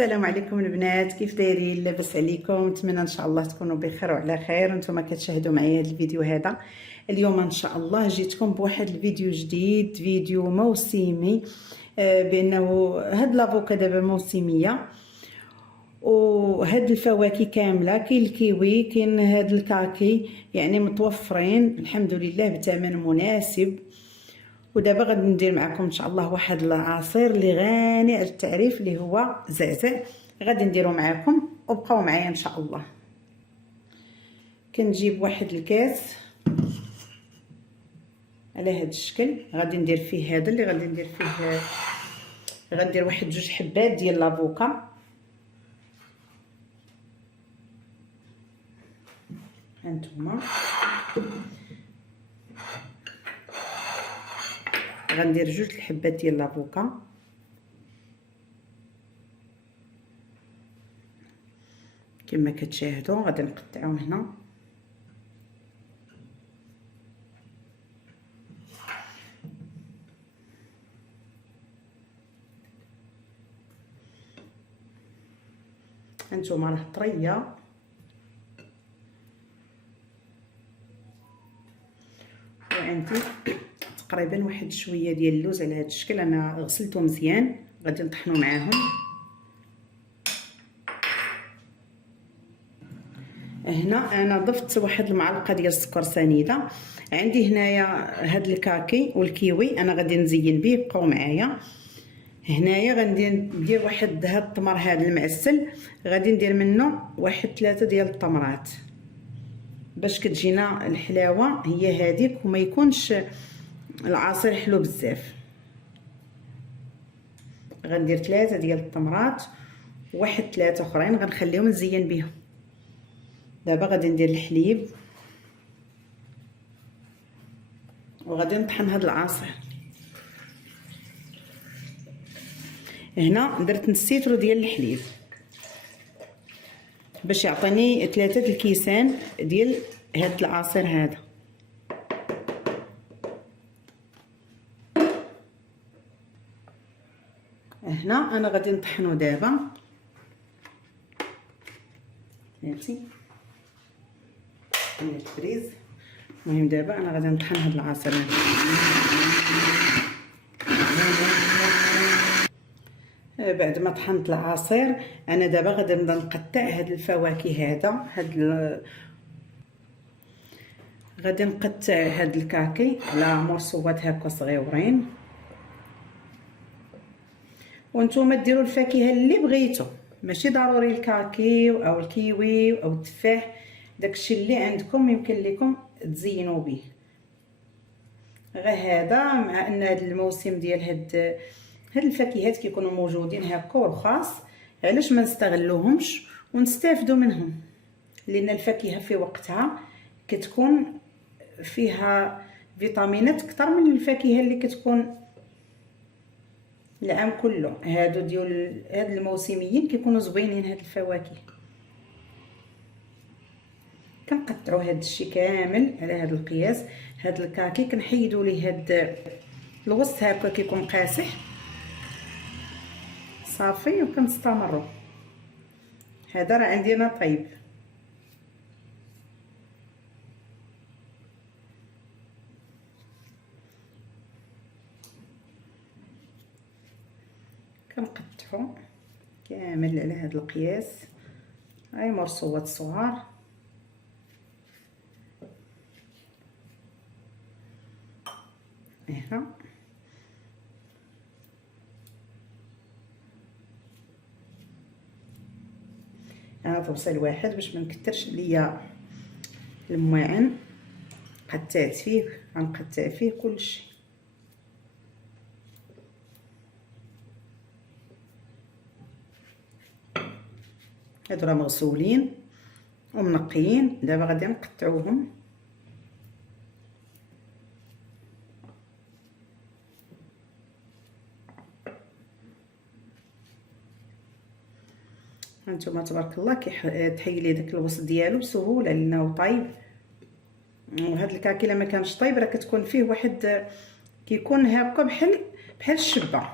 السلام عليكم البنات، كيف دايرين؟ لاباس عليكم؟ نتمنى ان شاء الله تكونوا بخير وعلى خير. وانتم كتشاهدوا معايا هذا الفيديو هذا اليوم ان شاء الله جيتكم بواحد الفيديو جديد، فيديو موسمي. بانه هاد لافوكا دابا موسميه، وهاد الفواكه كامله، كاين الكيوي، كاين هاد الكاكي، يعني متوفرين الحمد لله بثمن مناسب. ودابا غادي ندير معكم ان شاء الله واحد العصير اللي غني على التعريف اللي هو زعزع، غادي نديرو معكم وبقاو معايا ان شاء الله. كنجيب واحد الكاس على هذا الشكل، غادي ندير فيه هذا اللي غادي ندير فيه، غندير واحد جوج حبات ديال لافوكا. هانتوما غندير جوج الحبات ديال لافوكا، كما كتشاهدوا غادي نقطعو هنا. هانتوما راه طريه، وعندي تقريبا واحد شويه ديال اللوز على هذا الشكل، انا غسلته مزيان، غادي نطحنو معاهم. هنا انا ضفت واحد المعلقه ديال السكر سنيده. عندي هنايا هاد الكاكي والكيوي انا غادي نزين به، بقاو معايا. هنايا غندير ندير واحد هاد التمر هذا المعسل، غادي ندير منه واحد 3 ديال التمرات باش كتجينا الحلاوه هي هذيك، وما يكونش العصير حلو بزاف. غندير 3 ديال التمرات، واحد 3 اخرين غنخليهم نزين بهم. دابا غادي ندير الحليب وغادي نطحن هاد العصير. هنا درت نص لتر ديال الحليب باش يعطيني 3 الكيسان ديال هاد العصير هذا. هنا انا غادي نطحنو دابا، فهمتي الفريز. المهم دابا انا غادي نطحن هاد العصير هذا. بعد ما طحنت العصير انا دابا غادي نبدا نقطع هاد الفواكه هذا غادي نقطع هاد الكاكي على مرصوات هكا صغيورين، وانتم ديروا الفاكهه اللي بغيتو، ماشي ضروري الكاكي او الكيوي او التفاح، داكشي اللي عندكم يمكن لكم تزينوا به. غير هذا مع ان هذا الموسم ديال هاد الفاكهات كيكونوا موجودين هكا ورخاص، علاش ما نستغلوهمش ونستافدوا منهم؟ لان الفاكهه في وقتها كتكون فيها فيتامينات اكثر من الفاكهه اللي كتكون العام كله. هادو ديال هاد الموسميين كيكونوا زوينين هاد الفواكه. كنقطعوا هاد الشيء كامل على هاد القياس. هاد الكاكي كنحيدوا ليه هاد الوسط هكا كيكون قاسح صافي، وكنستمروا. هذا راه عندنا طيب. كنقطعوا كامل على هذا القياس، هاي مرصوات صغار. هنا انا توصيل واحد باش ما نكثرش ليا الماعن، قطعت فيه، غنقطع فيه كلشي. هادو راه مغسولين ومنقيين، دابا غادي نقطعوهم. هانتوما تبارك الله كيتحيلي داك الوسط ديالو بسهوله لانه طايب. وهاد الكاكي الا ما كانش طايب راه كتكون فيه واحد كيكون هكا بحال الشبه،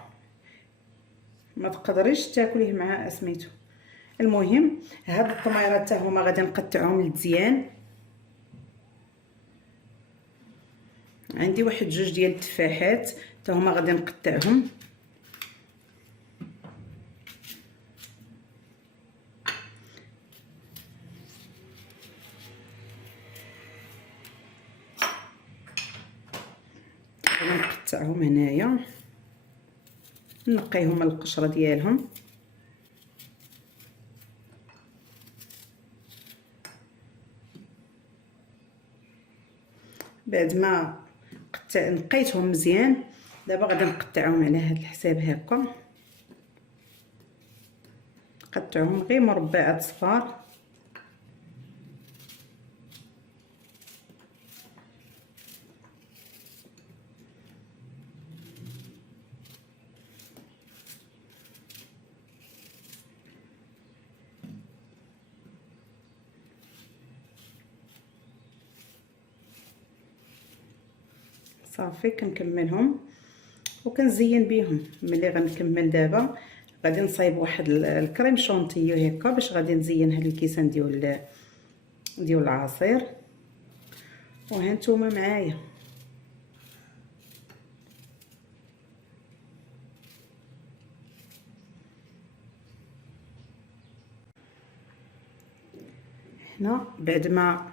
ما تقدريش تاكليه مع سميتو. المهم هاد الطميرات حتى هما غادي نقطعهم لمزيان. عندي واحد جوج ديال التفاحات حتى هما غادي نقطعهم. نقطعهم هنايا، نقيهم من القشره ديالهم. بعد ما نقيتهم مزيان دابا غادي نقطعهم على هذا الحساب هكا. نقطعهم غير مربعات صغار. صافي كنكملهم وكنزين بهم. ملي غنكمل دابا غادي نصايب واحد الكريم شونطيو هكا باش غادي نزين هاد الكيسان ديال العصير. وها نتوما معايا. هنا بعد ما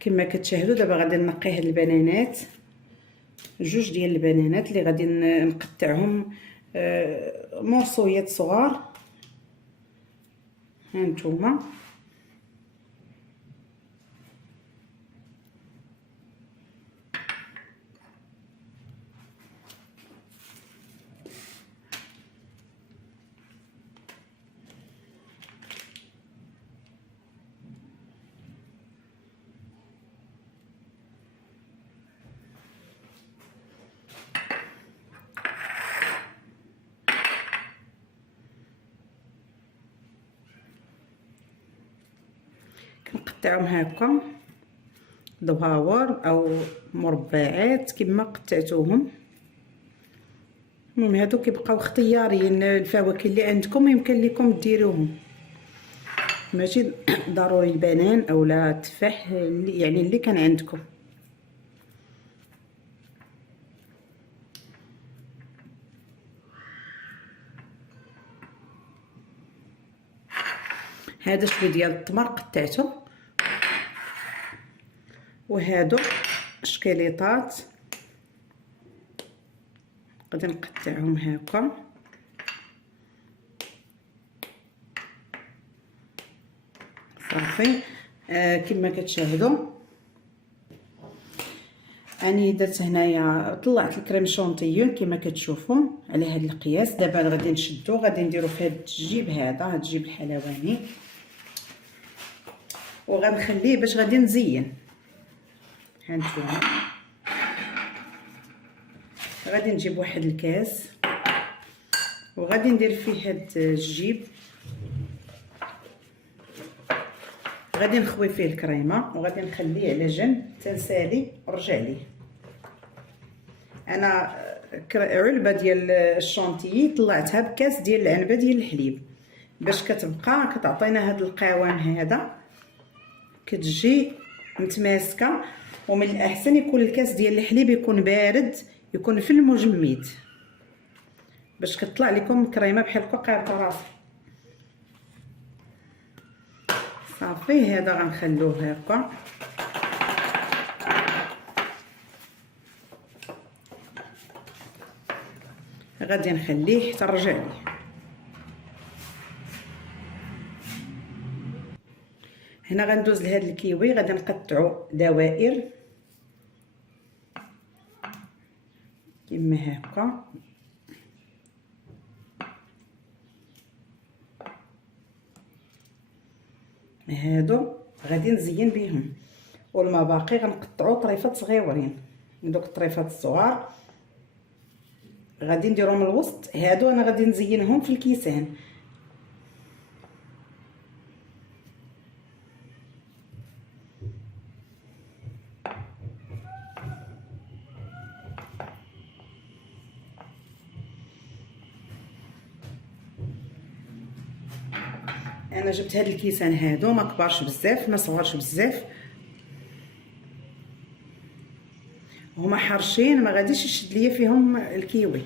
كما كتشاهدوا دابا غادي نقي هاد البنانات، جوج ديال البنانات اللي غادي نقطعهم مورصويات صغار. ها نتوما كنقطعهم هكا دواور او مربعات كما قطعتوهم. المهم هادو كيبقاو اختياريين، الفواكه اللي عندكم يمكن لكم ديروهم، ماشي ضروري البنان اولا التفاح يعني اللي كان عندكم. هذا شويه ديال التمر قطعته، وهادو شكيليطات غادي نقطعهم هكا. صافي كما كتشاهدوا اني درت هنايا طلعت الكريم شونطيون كما كتشوفوا على هذا القياس. دابا غادي نشدو، غادي نديرو في هذا الجيب، هذا الجيب الحلواني، وغنخليه باش غادي نزين. هانتوما غادي نجيب واحد الكاس وغادي ندير فيه هاد الجيب، غادي نخوي فيه الكريمه وغادي نخليه على جنب تنسالي ورجع ليه. انا علبه ديال الشونتيي طلعتها بكاس ديال العنبه ديال الحليب باش كتبقى كتعطينا هاد القوام هذا، كتجي متماسكه. ومن الاحسن يكون الكاس ديال الحليب يكون بارد، يكون في المجمد باش كتطلع لكم كريمه بحال هكا قارطه راسها. صافي هذا غنخلوه هكا. غادي نخليه حتى نرجع ليه. هنا غندوز لهاد الكيوي، غادي نقطعو دوائر كما هكا. هادو غادي نزين بهم، والمباقي غنقطعو طريفات صغيورين. من دوك الطريفات الصغار غادي نديرهم الوسط. هادو انا غادي نزينهم في الكيسان. انا جبت هاد الكيسان هادو ما كبارش بزاف ما صغارش بزاف، هما حارشين ما غاديش يشد ليا فيهم الكيوي.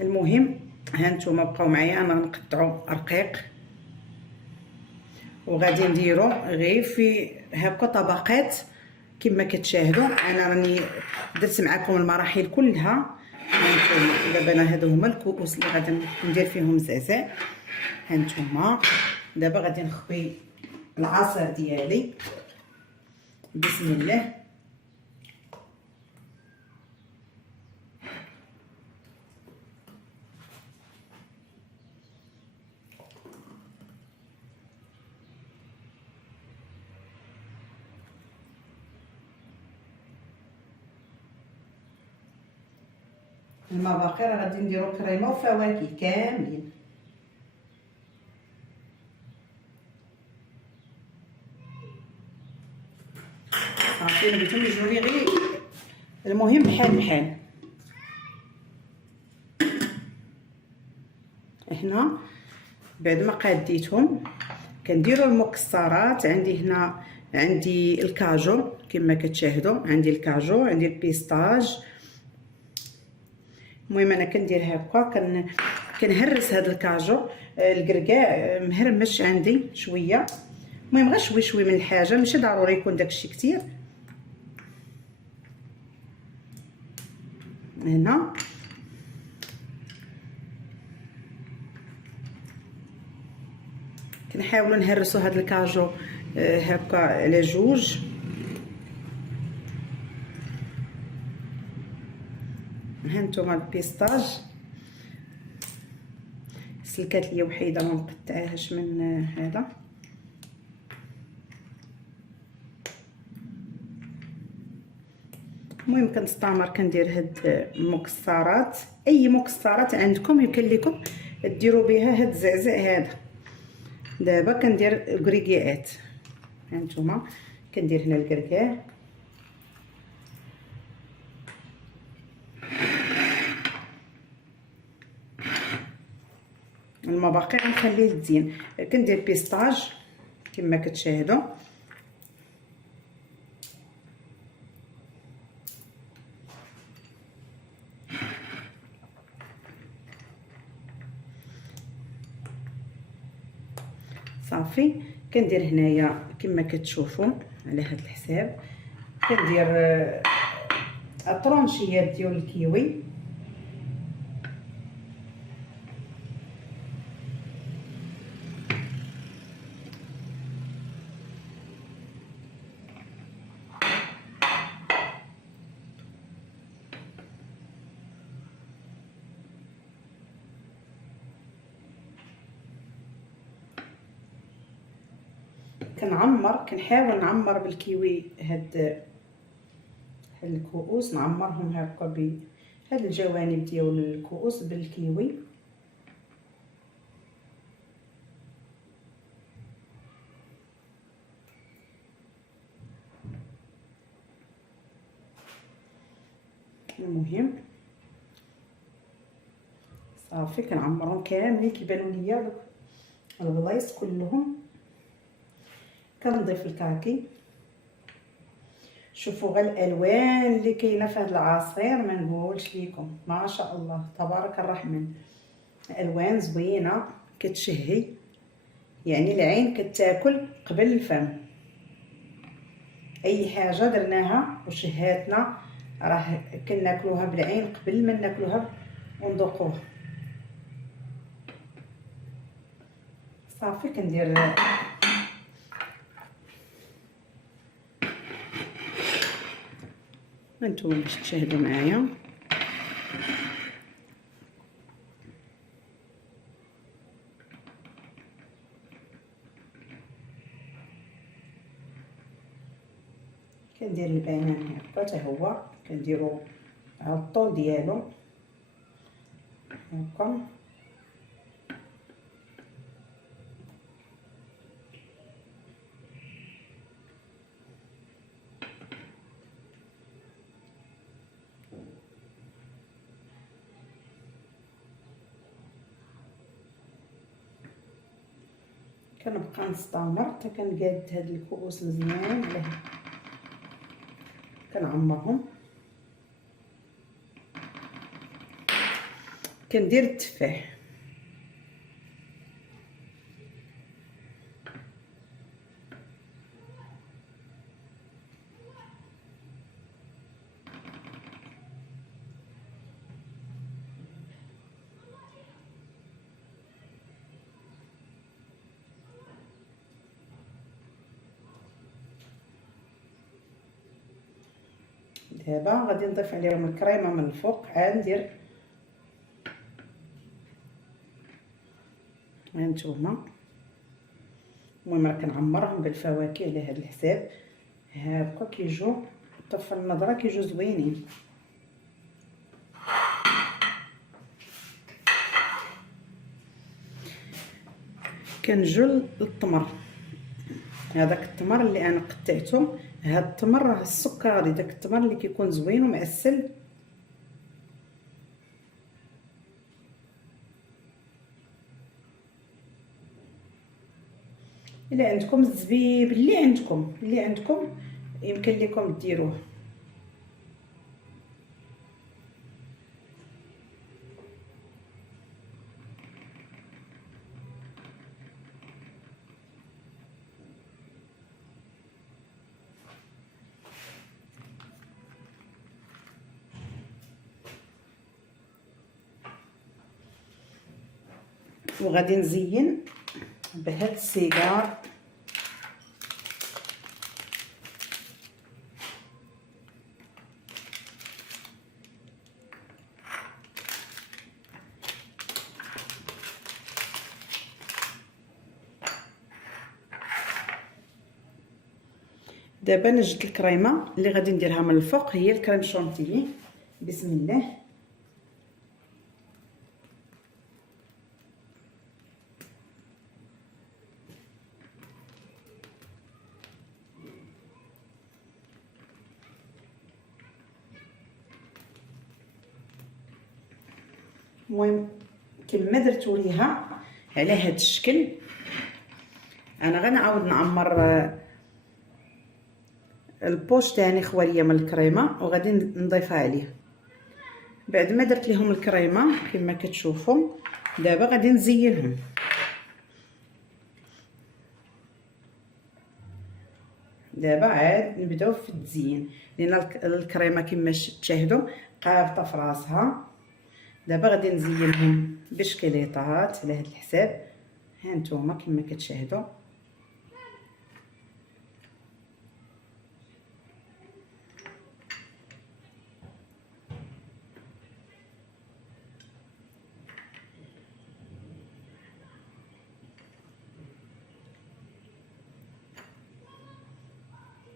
المهم ها نتوما بقاو معايا، انا نقطعوا رقيق وغادي نديرو غير في هكا طبقات كما كتشاهدوا. انا راني درت معكم المراحل كلها. هانتوما دابا انا هادو هما الكؤوس اللي غادي ندير فيهم زعزع. هانتوما دابا غادي نخوي العصير ديالي بسم الله. الماء باقي راه غادي نديرو كريمه وفواكه كاملين. صافي بغيتهم يجوني غير المهم بحال بحال. هنا بعد ما قاديتهم كنديروا المكسرات. عندي هنا عندي الكاجو كما كتشاهدوا، عندي الكاجو، عندي البيستاج. المهم انا كندير هكا كنهرس هذا الكاجو. الكركاع مهرمش عندي شويه، المهم غير شوي من الحاجه، ماشي ضروري يكون داكشي كتير. هنا كنحاولوا نهرسوا هذا الكاجو هكا على جوج. هانتوما البيستاج سلكات ليا وحيده ما مقطعاهاش من هذا. المهم كنستمر كندير هاد المكسرات، اي مكسرات عندكم يمكن لكم ديروا بها هاد الزعزع هذا. دابا كندير الكريكيات. هانتوما كندير هنا الكركاع، الماء باقي غنخليه للزين. كندير بيستاج كما كتشاهدوا، صافي. كندير هنايا كما كتشوفوا على هذا الحساب كندير اطرونشيات ديال الكيوي. كنحاول نعمر بالكيوي هاد الكؤوس، نعمرهم هكا بهاد الجوانب ديال الكؤوس بالكيوي. المهم صافي كنعمرهم كاملين كيبانوا ليا البلايص كلهم. كنضيف الكاكي. شوفوا غير الالوان اللي كاينه في هذا العصير ما نقولش لكم، ما شاء الله تبارك الرحمن. الوان زوينه كتشهي، يعني العين كتاكل قبل الفم. اي حاجه درناها وشهاتنا راه كناكلوها بالعين قبل ما ناكلوها ونذوقوها. صافي كندير هانتوما باش تشاهدوا معايا. كندير البنان هكا حتى هو كنديرو على الطول ديالو هكا. كنبقى نستمر حتى كنقاد هاد الكؤوس مزيان عليه كنعمرهم. كندير التفاح، دابا غادي نضيف عليهم الكريمه من الفوق. عاد ندير هانتوما، المهم راه كنعمرهم بالفواكه على هذا الحساب. هاكا كيجيو طف النظره كيجيو زوينين. كنجو للتمر، هذاك التمر اللي انا قطعته، هاد التمر راه السكري، داك التمر اللي كيكون زوين ومعسل. الا عندكم الزبيب اللي عندكم يمكن لكم ديروه. وغادي نزين بهاد السيجار. دابا نجد الكريمه اللي غادي نديرها من الفوق، هي الكريم شونتيي. بسم الله. المهم كما درتو ليها على هذا الشكل، انا غنعاود نعمر البوش تاعي خواليه من الكريمه وغادي نضيفها عليه. بعد ما درت لهم الكريمه كما كتشوفوا، دابا غادي نزينهم. دابا عاد نبداو في التزيين، لان الكريمه كما تشاهدوا قابطه في راسها. دابا غادي نزينهم بشكليطات على هذا الحساب. ها نتوما كما كتشاهدوا.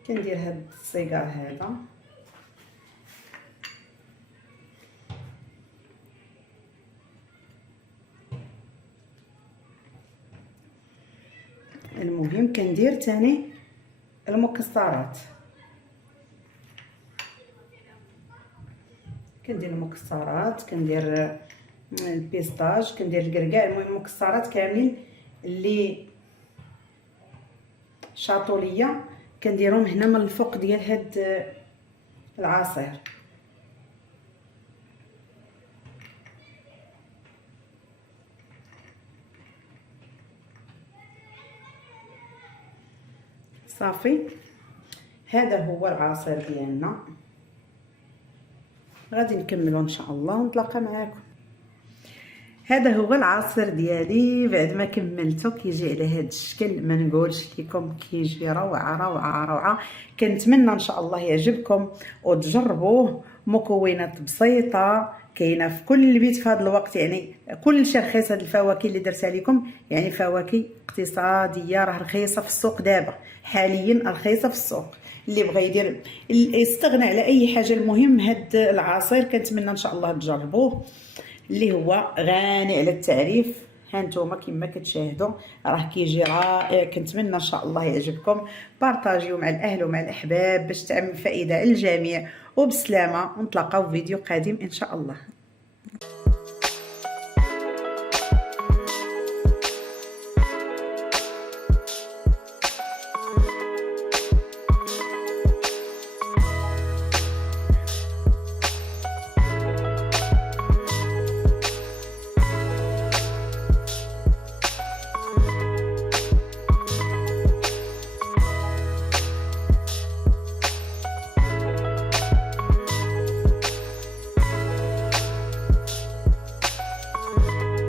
كندير هاد الصيغار هذا، المهم كندير تاني المكسرات. كندير المكسرات، كندير البيستاج، كندير الكركاع. المهم المكسرات كاملين اللي شاطوا ليا كنديرهم هنا من الفوق ديال هاد العصير. صافي، هذا هو العصير ديالنا. غادي نكملو ان شاء الله ونتلاقى معاكم. هذا هو العصير ديالي بعد ما كملته، كيجي على هذا الشكل. ما نقولش لكم كيجي روعه روعه روعه. كنتمنى ان شاء الله يعجبكم وتجربوه. مكونات بسيطه كاينه في كل بيت في هذا الوقت، يعني كل شيء رخيص. هاد الفواكه اللي درتها لكم يعني فواكه اقتصاديه، راه رخيصه في السوق دابا حاليا، رخيصه في السوق. اللي بغى يدير يستغنى على اي حاجه. المهم هاد العصير كنتمنى ان شاء الله تجربوه، اللي هو غني على التعريف. هانتوما كما كتشاهدوا راه كيجي رائع. كنتمنى ان شاء الله يعجبكم. بارطاجيو مع الاهل ومع الاحباب باش تعم الفائده للجميع. وبسلامه، ونتلاقاو في فيديو قادم ان شاء الله.